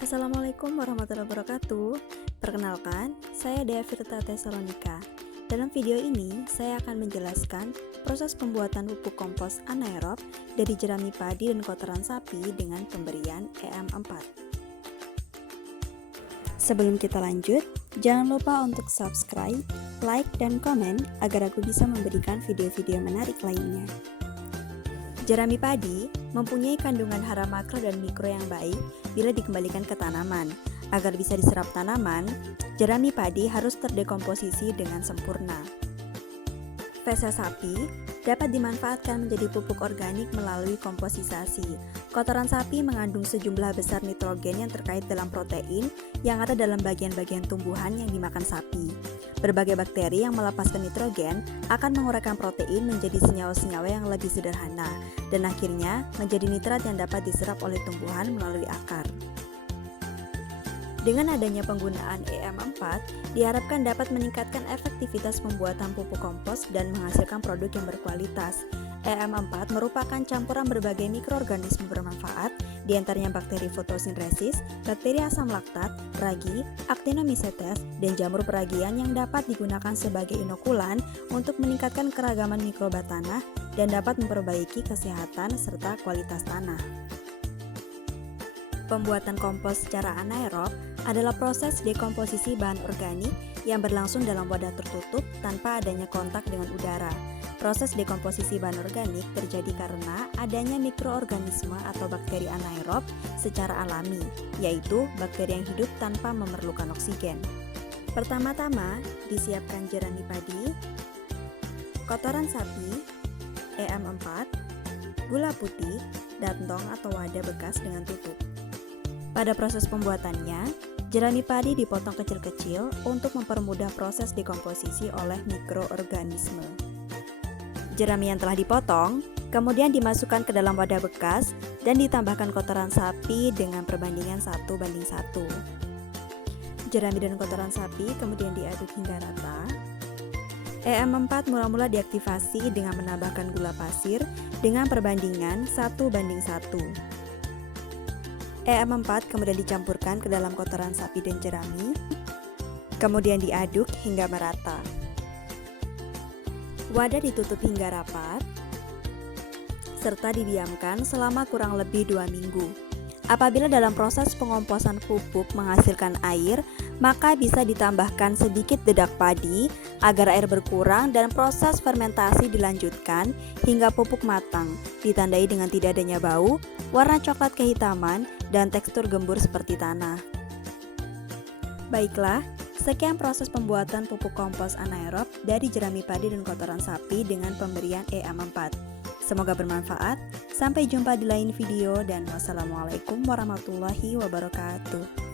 Assalamualaikum warahmatullahi wabarakatuh. Perkenalkan, saya Dea Firta Tesalonika. Dalam video ini, saya akan menjelaskan proses pembuatan pupuk kompos anaerob dari jerami padi dan kotoran sapi dengan pemberian EM4. Sebelum kita lanjut, jangan lupa untuk subscribe, like, dan komen agar aku bisa memberikan video-video menarik lainnya. Jerami padi mempunyai kandungan hara makro dan mikro yang baik bila dikembalikan ke tanaman. Agar bisa diserap tanaman, jerami padi harus terdekomposisi dengan sempurna. Feses sapi dapat dimanfaatkan menjadi pupuk organik melalui komposisasi. Kotoran sapi mengandung sejumlah besar nitrogen yang terkait dalam protein yang ada dalam bagian-bagian tumbuhan yang dimakan sapi. Berbagai bakteri yang melepaskan nitrogen akan menguraikan protein menjadi senyawa-senyawa yang lebih sederhana dan akhirnya menjadi nitrat yang dapat diserap oleh tumbuhan melalui akar. Dengan adanya penggunaan EM4, diharapkan dapat meningkatkan efektivitas pembuatan pupuk kompos dan menghasilkan produk yang berkualitas. EM4 merupakan campuran berbagai mikroorganisme bermanfaat, diantaranya bakteri fotosintesis, bakteri asam laktat, ragi, Actinomycetes, dan jamur peragian yang dapat digunakan sebagai inokulan untuk meningkatkan keragaman mikroba tanah dan dapat memperbaiki kesehatan serta kualitas tanah. Pembuatan kompos secara anaerob adalah proses dekomposisi bahan organik yang berlangsung dalam wadah tertutup tanpa adanya kontak dengan udara. Proses dekomposisi bahan organik terjadi karena adanya mikroorganisme atau bakteri anaerob secara alami, yaitu bakteri yang hidup tanpa memerlukan oksigen. Pertama-tama, disiapkan jerami padi, kotoran sapi, EM4, gula putih, dan tong atau wadah bekas dengan tutup. Pada proses pembuatannya, jerami padi dipotong kecil-kecil untuk mempermudah proses dekomposisi oleh mikroorganisme. Jerami yang telah dipotong kemudian dimasukkan ke dalam wadah bekas dan ditambahkan kotoran sapi dengan perbandingan 1:1. Jerami dan kotoran sapi kemudian diaduk hingga rata. EM4 mula-mula diaktifasi dengan menambahkan gula pasir dengan perbandingan 1:1. EM4 kemudian dicampurkan ke dalam kotoran sapi dan jerami, kemudian diaduk hingga merata. Wadah ditutup hingga rapat, serta didiamkan selama kurang lebih 2 minggu. Apabila dalam proses pengomposan pupuk menghasilkan air, maka bisa ditambahkan sedikit dedak padi agar air berkurang dan proses fermentasi dilanjutkan hingga pupuk matang, ditandai dengan tidak adanya bau, warna coklat kehitaman, dan tekstur gembur seperti tanah. Baiklah, sekian proses pembuatan pupuk kompos anaerob dari jerami padi dan kotoran sapi dengan pemberian EM4. Semoga bermanfaat. Sampai jumpa di lain video dan wassalamualaikum warahmatullahi wabarakatuh.